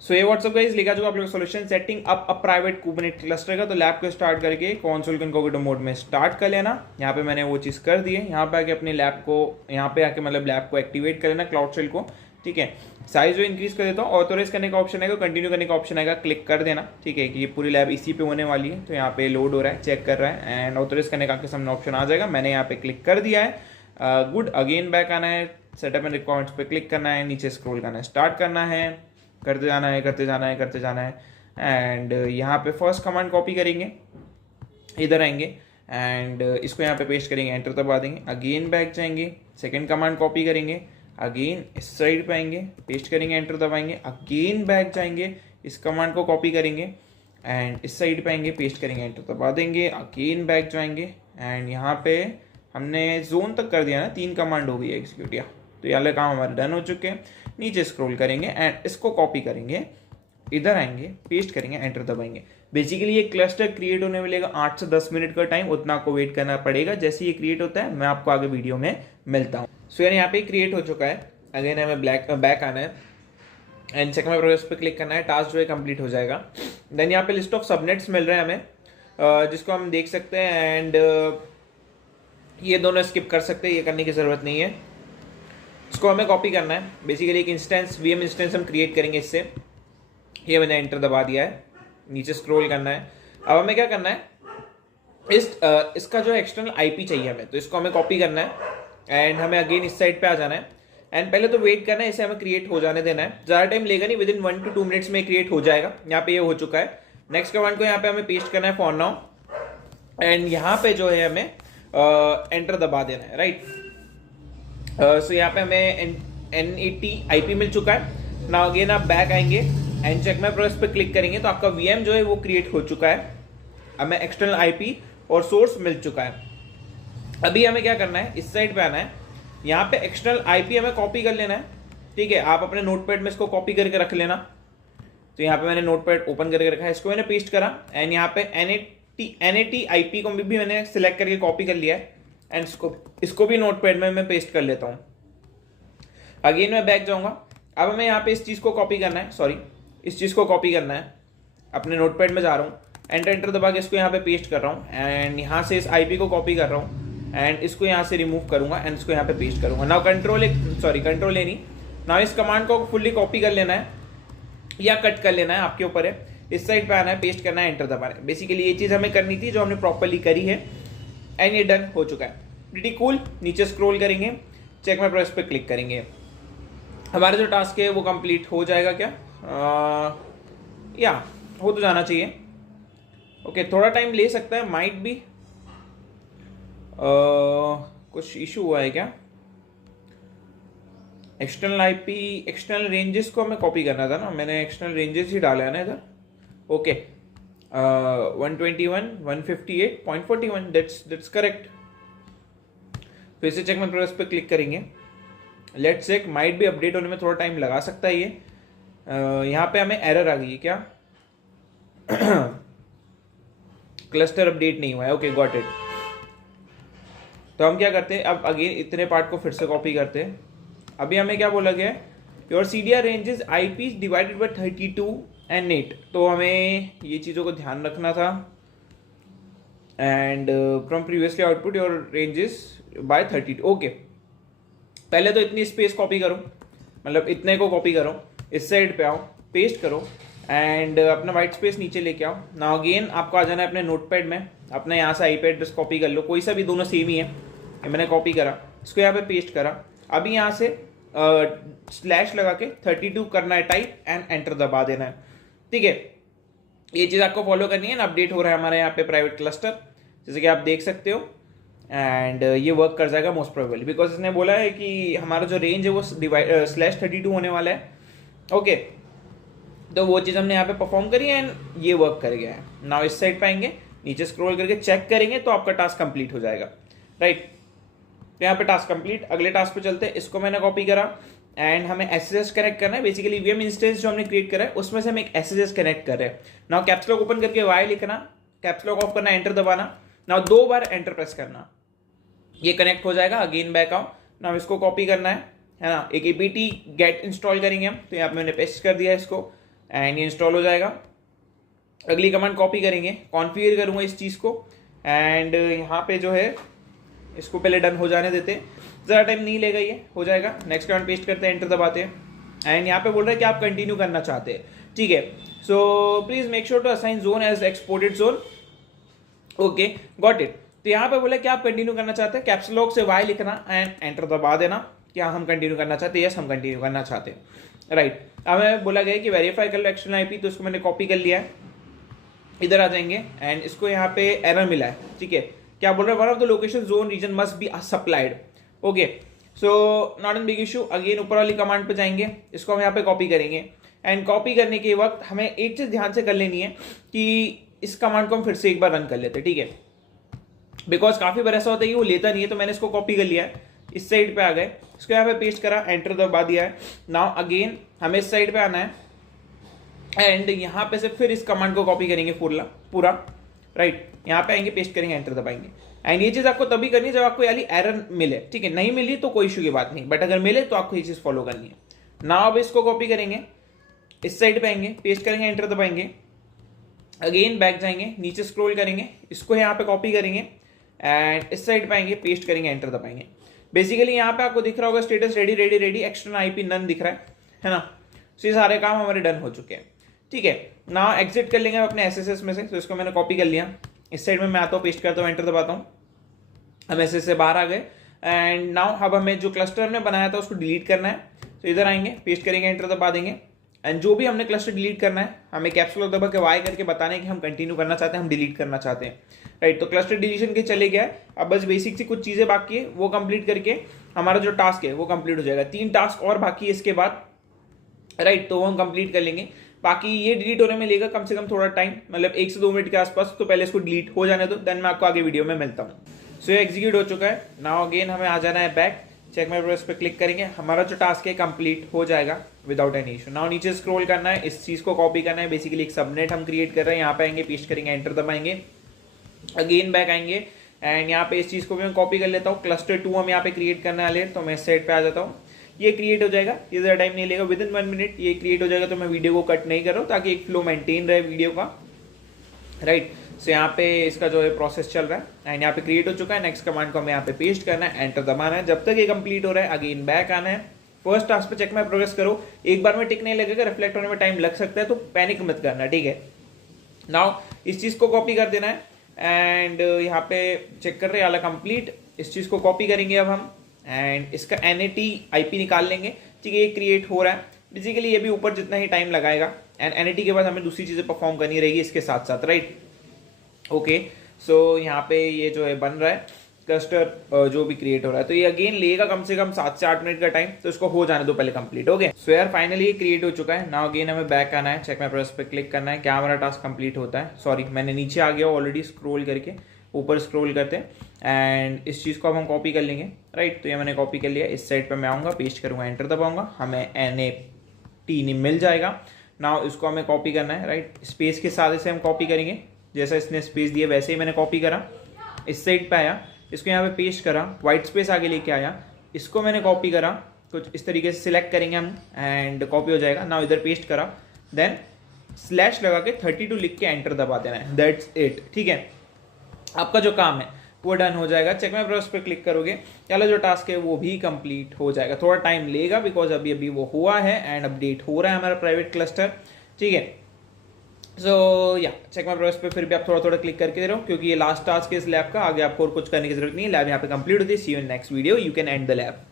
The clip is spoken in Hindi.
सो ये व्हाट्सअप गाइस लेके आ चुका आप लोग solution setting up a private Kubernetes cluster का। तो लैब को स्टार्ट करके कंसोल इनकॉग्निटो मोड में स्टार्ट कर लेना। यहाँ पे मैंने वो चीज़ कर दी है। यहाँ पे आके अपने लैब को यहाँ पे आके मतलब लैब को एक्टिवेट कर लेना क्लाउड शेल को। ठीक है, साइज जो इंक्रीज कर देता हूँ, ऑथोराइज करने का ऑप्शन आएगा, कंटिन्यू करने का ऑप्शन आएगा, क्लिक कर देना। ठीक है कि ये पूरी लैब इसी पे होने वाली है। तो यहाँ पे लोड हो रहा है, चेक कर रहा है एंड ऑथोराइज करने का आपके सामने ऑप्शन आ जाएगा। मैंने यहाँ पे क्लिक कर दिया है। गुड, अगेन बैक आना है, सेटअप एंड रिक्वायरमेंट्स पे क्लिक करना है, नीचे स्क्रॉल करना है, स्टार्ट करना है, करते जाना है करते जाना है करते जाना है। एंड यहाँ पे फर्स्ट कमांड कॉपी करेंगे, इधर आएंगे एंड इसको यहाँ पे पेस्ट करेंगे, एंटर दबा देंगे, अगेन बैक जाएंगे, सेकंड कमांड कॉपी करेंगे, अगेन इस साइड पे आएंगे, पेस्ट करेंगे, एंटर दबाएंगे, अगेन बैक जाएंगे, इस कमांड को कॉपी करेंगे एंड इस साइड पे आएंगे, पेस्ट करेंगे, एंटर दबा देंगे, अगेन बैक जाएंगे एंड यहाँ पे हमने जोन तक कर दिया ना, 3 कमांड हो गई एग्जीक्यूट। या तो ये वाले काम हमारे डन हो चुके हैं। नीचे स्क्रॉल करेंगे एंड इसको कॉपी करेंगे, इधर आएंगे, पेस्ट करेंगे, एंटर दबाएंगे। बेसिकली ये क्लस्टर क्रिएट होने में लेगा 8 से 10 मिनट का टाइम, उतना आपको वेट करना पड़ेगा। जैसे ये क्रिएट होता है मैं आपको आगे वीडियो में मिलता हूँ। सो यार यहाँ पे क्रिएट हो चुका है। अगेन हमें बैक आना है एंड चेक माय प्रोग्रेस पे क्लिक करना है, टास्क जो है कंप्लीट हो जाएगा। देन यहाँ पे लिस्ट ऑफ सबनेट्स मिल रहे हैं हमें, जिसको हम देख सकते हैं एंड ये दोनों स्किप कर सकते हैं, ये करने की ज़रूरत नहीं है। इसको हमें कॉपी करना है। बेसिकली एक इंस्टेंस वीएम इंस्टेंस हम क्रिएट करेंगे इससे। ये मैंने एंटर दबा दिया है, नीचे स्क्रॉल करना है। अब हमें क्या करना है, इसका जो एक्सटर्नल आईपी चाहिए हमें, तो इसको हमें कॉपी करना है एंड हमें अगेन इस साइड पे आ जाना है एंड पहले तो वेट करना है, इसे हमें क्रिएट हो जाने देना है। ज़्यादा टाइम लेगा नहीं, विद इन 1 to 2 मिनट्स में क्रिएट हो जाएगा। यहाँ पे ये हो चुका है। नेक्स्ट कमांड को यहाँ पे हमें पेस्ट करना है फॉर नाउ एंड यहाँ पे जो है हमें एंटर दबा देना है, राइट। सो यहाँ पे हमें N80 IP मिल चुका है। नाउ अगेन आप बैक आएंगे एंड चेक माय प्रोग्रेस पे क्लिक करेंगे तो आपका VM जो है वो क्रिएट हो चुका है। हमें एक्सटर्नल IP और सोर्स मिल चुका है। अभी हमें क्या करना है, इस साइड पे आना है, यहाँ पे एक्सटर्नल IP हमें कॉपी कर लेना है। ठीक है, आप अपने नोटपैड में इसको कॉपी करके रख लेना। तो यहाँ पे मैंने नोटपैड ओपन करके रखा है, इसको मैंने पेस्ट करा एंड यहाँ पे N80 IP को भी मैंने सिलेक्ट करके कॉपी कर लिया है एंड इसको भी नोटपैड में मैं पेस्ट कर लेता हूँ। अगेन मैं बैक जाऊँगा। अब हमें यहाँ पे इस चीज़ को कॉपी करना है, सॉरी इस चीज़ को कॉपी करना है। अपने नोटपैड में जा रहा हूँ, एंटर दबा के इसको यहाँ पे पेस्ट कर रहा हूँ एंड यहाँ से इस आईपी को कॉपी कर रहा हूँ एंड इसको यहाँ से रिमूव करूँगा एंड इसको यहाँ पे पेस्ट करूँगा। नाउ कंट्रोल ए नहीं, नाउ इस कमांड को फुल्ली कॉपी कर लेना है या कट कर लेना है, आपके ऊपर है। इस साइड पे आना है, पेस्ट करना है, एंटर दबाना है। बेसिकली ये चीज़ हमें करनी थी जो हमने प्रॉपरली करी है एंड ये डन हो चुका है। Pretty cool. नीचे स्क्रॉल करेंगे, चेक माय प्रोग्रेस पे क्लिक करेंगे, हमारा जो टास्क है वो कंप्लीट हो जाएगा क्या, या हो तो जाना चाहिए। ओके, थोड़ा टाइम ले सकता है, माइट भी कुछ इशू हुआ है क्या। एक्सटर्नल आईपी एक्सटर्नल रेंजेस को हमें कॉपी करना था ना, मैंने एक्सटर्नल रेंजेस ही डाला है ना इधर। Okay, 121 158.41, that's correct. फिर से चेक माय प्रोग्रेस पे क्लिक करेंगे, लेट्स चेक, माइट भी अपडेट होने में थोड़ा टाइम लगा सकता है ये। यहाँ पे हमें एरर आ गई है क्या, क्लस्टर अपडेट नहीं हुआ है। Okay, got it. तो हम क्या करते हैं, अब अगेन इतने पार्ट को फिर से कॉपी करते हैं। अभी हमें क्या बोला गया है, your CDR ranges IP divided by 32 and 8। तो हमें ये चीज़ों को ध्यान रखना था and from previously output your ranges by 32। Okay, पहले तो इतनी स्पेस कॉपी करो, मतलब इतने को कॉपी करो, इस साइड पे आओ, पेस्ट करो एंड अपना वाइट स्पेस नीचे लेके आओ। ना अगेन आपको आ जाना है अपने नोटपैड में, अपना यहाँ से IP एड्रेस कॉपी कर लो, कोई सा भी, दोनों सेम ही है। ये मैंने कॉपी करा, इसको यहाँ पे पेस्ट करा। अभी यहाँ से स्लैश लगा के 32 करना है टाइप एंड एंटर दबा देना है। ठीक है, ये चीज़ आपको फॉलो करनी है। अपडेट हो रहा है हमारे यहाँ पे प्राइवेट क्लस्टर, जैसे कि आप देख सकते हो एंड ये वर्क कर जाएगा मोस्ट प्रोबेबली, बिकॉज इसने बोला है कि हमारा जो रेंज है वो /32 होने वाला है। ओके, तो वो चीज़ हमने यहाँ पे परफॉर्म करी एंड ये वर्क कर गया है। नाउ इस साइड पे आएंगे, नीचे स्क्रॉल करके चेक करेंगे तो आपका टास्क कंप्लीट हो जाएगा, राइट। तो यहाँ पे टास्क कंप्लीट। अगले टास्क पे चलते हैं। इसको मैंने कॉपी करा एंड हमें SSH कनेक्ट करना है। बेसिकली VM इंस्टेंस जो हमने क्रिएट करा है उसमें से हम एक SSH कनेक्ट कर रहे हैं। नाउ कैप्स लॉक ओपन करके Y लिखना, कैप्स लॉक ऑफ करना, एंटर दबाना। नाउ 2 बार एंटर प्रेस करना, ये कनेक्ट हो जाएगा। अगेन बैक आओ, नाउ इसको कॉपी करना है ना। एक APT गेट इंस्टॉल करेंगे हम, तो यहाँ पे मैंने पेस्ट कर दिया इसको। एंड ये इंस्टॉल हो जाएगा। अगली कमांड कॉपी करेंगे, कॉन्फ़िगर करूँगा इस चीज़ को एंड यहाँ पे जो है इसको पहले डन हो जाने देते हैं, ज़्यादा टाइम नहीं लेगा, ये हो जाएगा। नेक्स्ट कमांड पेस्ट करते हैं, एंटर दबाते हैं एंड यहाँ पे बोल रहा है कि आप कंटिन्यू करना चाहते हैं, ठीक है। So please make sure to assign zone as exported zone, okay got it. तो यहाँ पे बोला कि आप कंटिन्यू करना चाहते हैं, कैप्स लॉक से वाई लिखना एंड एंटर दबा देना कि हाँ हम कंटिन्यू करना चाहते हैं, यस हम कंटिन्यू करना चाहते हैं, राइट। अब हमें बोला गया कि वेरीफाई कर लो एक्सटर्नल आईपी, तो इसको मैंने कॉपी कर लिया है, इधर आ जाएंगे एंड इसको यहाँ पे एरर मिला है, ठीक है। क्या बोल रहा है, one of the location zone region must be supplied, okay. So not an big issue. Again ऊपर वाली कमांड पे जाएंगे, इसको हम यहाँ पे कॉपी करेंगे एंड कॉपी करने के वक्त हमें एक चीज ध्यान से कर लेनी है कि इस कमांड को हम फिर से एक बार रन कर लेते हैं, ठीक है। बिकॉज काफी बार ऐसा होता है कि वो लेता नहीं है, तो मैंने इसको कॉपी कर लिया है, इस साइड पे आ गए, इसको यहाँ पे पेस्ट करा, एंटर दबा दिया है। नाउ अगेन हमें इस साइड पे आना है एंड यहाँ पे से फिर इस कमांड को कॉपी करेंगे पूरा, राइट। यहाँ पे आएंगे, पेस्ट करेंगे, एंटर दबाएंगे एंड ये चीज आपको तभी करनी है जब आपको यानी एरर मिले, ठीक है। नहीं मिली तो कोई इशू की बात नहीं, बट अगर मिले तो आपको ये चीज फॉलो करनी है। नाउ अब इसको कॉपी करेंगे, इस साइड पे आएंगे, पेस्ट करेंगे, एंटर दबाएंगे, अगेन बैक जाएंगे, नीचे स्क्रॉल करेंगे, इसको यहाँ पे कॉपी करेंगे एंड इस साइड पे आएंगे, पेस्ट करेंगे, एंटर दबाएंगे। बेसिकली यहाँ पे आपको दिख रहा होगा status ready ready ready, external IP none दिख रहा है ना। तो ये सारे काम हमारे डन हो चुके हैं, ठीक है। नाउ एग्जिट कर लेंगे अपने एसएसएस में से, तो इसको मैंने कॉपी कर लिया, इस साइड में मैं आता हूँ, पेस्ट करता हूँ, एंटर दबाता हूँ, हम एसएसएस से बाहर आ गए एंड नाउ अब हमें जो क्लस्टर हमने बनाया था उसको डिलीट करना है। तो इधर आएंगे, पेस्ट करेंगे, एंटर दबा देंगे एंड जो भी हमने क्लस्टर डिलीट करना है हमें कैप्स लॉक दबा के वाई करके बताना है कि हम कंटिन्यू करना चाहते हैं, हम डिलीट करना चाहते हैं, राइट। तो क्लस्टर डिलीशन के चले गया, अब बस बेसिक सी कुछ चीजें बाकी है, वो कंप्लीट करके हमारा जो टास्क है वो कंप्लीट हो जाएगा। 3 टास्क और बाकी है इसके बाद, राइट, तो वो हम कंप्लीट कर लेंगे। बाकी ये डिलीट होने में लेगा कम से कम थोड़ा टाइम, मतलब 1 से 2 मिनट के आसपास, तो पहले इसको डिलीट हो जाने दो, देन मैं आपको आगे वीडियो में मिलता हूँ। सो ये एग्जीक्यूट हो चुका है। नाउ अगेन हमें आ जाना है बैक, चेक माय प्रोग्रेस पे क्लिक करेंगे, हमारा जो टास्क है कंप्लीट हो जाएगा विदाउट एनी इशू। नाउ नीचे स्क्रॉल करना है, इस चीज को कॉपी करना है, बेसिकली एक सबनेट हम क्रिएट कर रहे हैं, यहाँ पे आएंगे, पेस्ट करेंगे, एंटर दबाएंगे, अगेन बैक आएंगे एंड यहाँ पे इस चीज को भी मैं कॉपी कर लेता हूँ। क्लस्टर 2 हम यहाँ पे क्रिएट करने वाले हैं, तो मैं इस साइड पे आ जाता हूँ, ये क्रिएट हो जाएगा, ये ज़्यादा टाइम नहीं लेगा, विद इन 1 मिनट ये क्रिएट हो जाएगा। तो मैं वीडियो को कट नहीं कर रहा हूँ ताकि एक फ्लो मेंटेन रहे वीडियो का, राइट। सो यहाँ पे इसका जो है प्रोसेस चल रहा है एंड यहाँ पे क्रिएट हो चुका है। नेक्स्ट कमांड को हमें यहाँ पे पेस्ट करना है, एंटर दबाना है, जब तक ये कंप्लीट हो रहा है अगेन बैक आना है। फर्स्ट टास्क पे चेक माय प्रोग्रेस करो, एक बार में टिक नहीं लगेगा, रिफ्लेक्ट होने में टाइम लग सकता है, तो पैनिक मत करना, ठीक है। नाउ इस चीज को कॉपी कर देना है एंड यहाँ पे चेक कर रहे हैं, कंप्लीट, इस चीज को कॉपी करेंगे अब हम एंड इसका NAT IP निकाल लेंगे, ठीक है। ये क्रिएट हो रहा है, बेसिकली ये भी ऊपर जितना ही टाइम लगाएगा एंड NAT के बाद हमें दूसरी चीजें परफॉर्म करनी रहेगी इसके साथ साथ, राइट, ओके। सो यहाँ पे ये जो है बन रहा है क्लस्टर जो भी क्रिएट हो रहा है, तो ये अगेन लेगा कम से कम 7 से 8 मिनट का टाइम, तो इसको हो जाने दो पहले कंप्लीट, ओके। सो यार फाइनली ये क्रिएट हो चुका है। नाउ अगेन हमें बैक आना है, चेक माय प्रोग्रेस पे क्लिक करना है, क्या हमारा टास्क कंप्लीट होता है। सॉरी मैंने नीचे आ गया ऑलरेडी, स्क्रॉल करके ऊपर स्क्रॉल करते हैं एंड इस चीज़ को अब हम कॉपी कर लेंगे, राइट। तो ये मैंने कॉपी कर लिया, इस साइड पर मैं आऊँगा, पेस्ट करूँगा, एंटर दबाऊँगा, हमें NAT मिल जाएगा। नाउ इसको हमें कॉपी करना है, राइट, स्पेस के साथ इसे हम कॉपी करेंगे, जैसा इसने स्पेस दिया वैसे ही मैंने कॉपी करा, इस साइड पे आया, इसको यहाँ पे पेस्ट करा, व्हाइट स्पेस आगे लेके आया, इसको मैंने कॉपी करा, कुछ इस तरीके से सिलेक्ट करेंगे हम एंड कॉपी हो जाएगा। नाउ इधर पेस्ट करा, देन स्लैश लगा के 32 लिख के एंटर दबा देना है, दैट्स इट, ठीक है। आपका जो काम है वो डन हो जाएगा। चेक माय प्रोग्रेस पे क्लिक करोगे, चलो जो टास्क है वो भी कंप्लीट हो जाएगा, थोड़ा टाइम लेगा बिकॉज अभी वो हुआ है एंड अपडेट हो रहा है हमारा प्राइवेट क्लस्टर, ठीक है। सो या चेक माय प्रोग्रेस पे फिर भी आप थोड़ा थोड़ा क्लिक करके दे रहो, क्योंकि ये लास्ट टास्क है इस लैब का, आगे आपको और कुछ करने की जरूरत नहीं है, लैब यहाँ पे कंप्लीट होती है। See you in next video, you can and the lab.